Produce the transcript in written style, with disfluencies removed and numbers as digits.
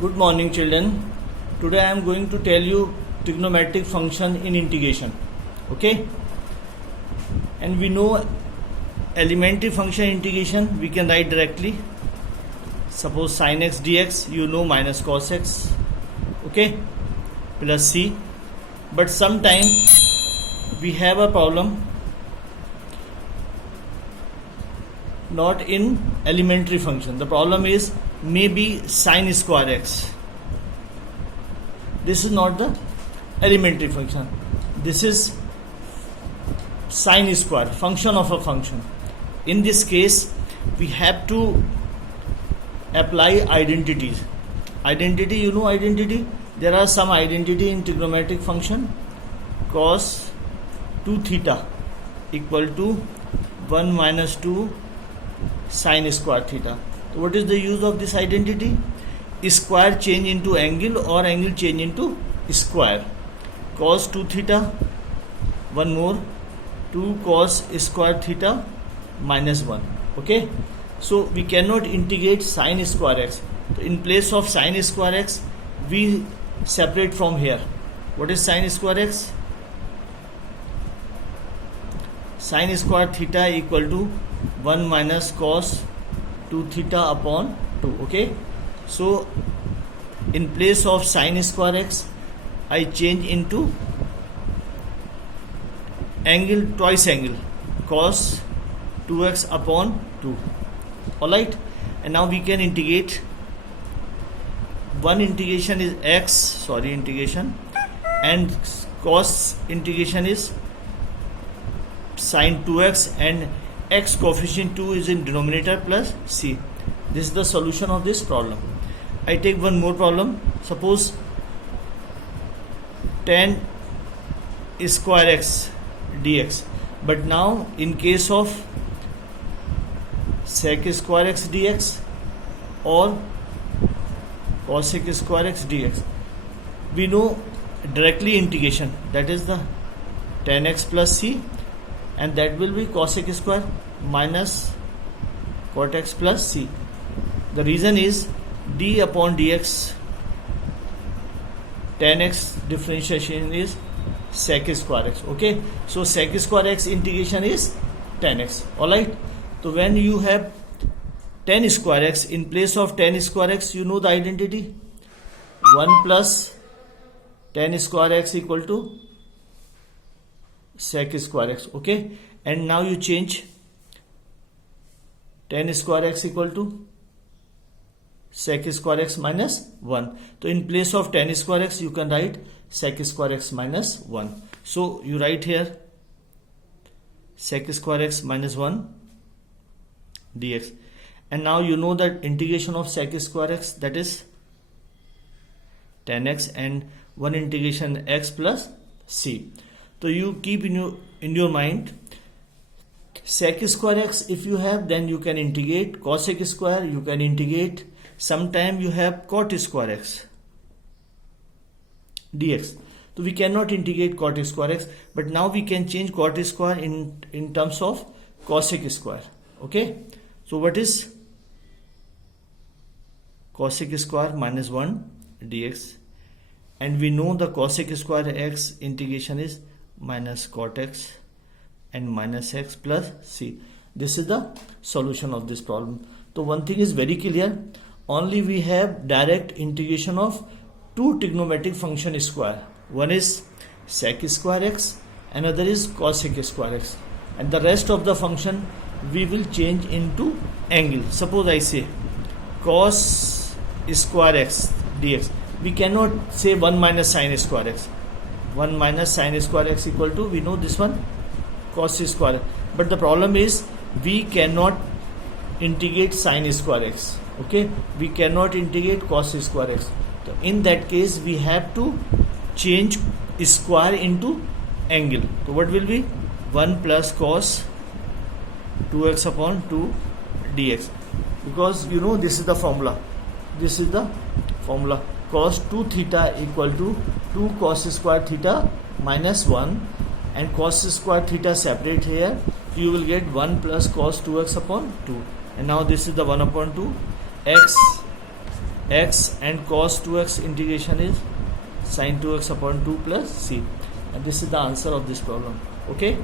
Good morning, children. Today I am going to tell you trigonometric function in integration. Okay? And we know elementary function integration we can write directly. Suppose sin x dx, you know minus cos x. Okay? Plus c. But sometimes we have a problem not in elementary function. The problem is maybe sin square x. This is not the elementary function. This is sin square, function of a function. In this case, we have to apply identities. Identity, you know identity? There are some identity in trigonometric function. Cos 2 theta equal to 1 minus 2 sin square theta. So what is the use of this identity? Square change into angle or angle change into square. Cos 2 theta, one more, 2 cos square theta minus 1. Okay, so we cannot integrate sin square x. So in place of sin square x, we separate from here. What is sin square x? Sin square theta equal to 1 minus cos 2 theta upon 2. Okay, so in place of sin square x, I change into angle, twice angle, cos 2x upon 2. Alright, and now we can integrate. One integration is integration, and cos integration is sin 2x, and x coefficient 2 is in denominator plus c. This is the solution of this problem. I take one more problem. Suppose tan square x dx, but now in case of sec square x dx or cosec square x dx, we know directly integration, that is the tan x plus c, and that will be cosec square minus cot x plus c. The reason is d upon dx, tan x differentiation is sec square x. Okay, so sec square x integration is tan x. Alright, so when you have tan square x, in place of tan square x, you know the identity 1 plus tan square x equal to sec square x. Okay, and now you change tan square x equal to sec square x minus 1. So in place of tan square x, you can write sec square x minus 1. So you write here sec square x minus 1 dx, and now you know that integration of sec square x, that is tan x, and one integration x plus c. So you keep in your mind sec square x. If you have, then you can integrate cosec square, you can integrate. Sometime you have cot square x dx. So we cannot integrate cot square x, but now we can change cot square in terms of cosec square. Okay, so what is cosec square minus 1 dx, and we know the cosec square x integration is minus cot x and minus x plus c. This is the solution of this problem. So one thing is very clear, only we have direct integration of two trigonometric function square. One is sec square x, another is cosec square x, and the rest of the function we will change into angle. Suppose I say cos square x dx, we cannot say 1 minus sin square x. 1 minus sin square x equal to, we know this one, cos square, but the problem is we cannot integrate sin square x. Okay, we cannot integrate cos square x. So in that case, we have to change square into angle. So what will be 1 plus cos 2x upon 2 dx, because you know this is the formula. This is the formula, cos 2 theta equal to 2 cos square theta minus 1, and cos square theta separate here, you will get 1 plus cos 2x upon 2, and now this is the 1 upon 2 x x, and cos 2x integration is sin 2x upon 2 plus c. And this is the answer of this problem. Okay.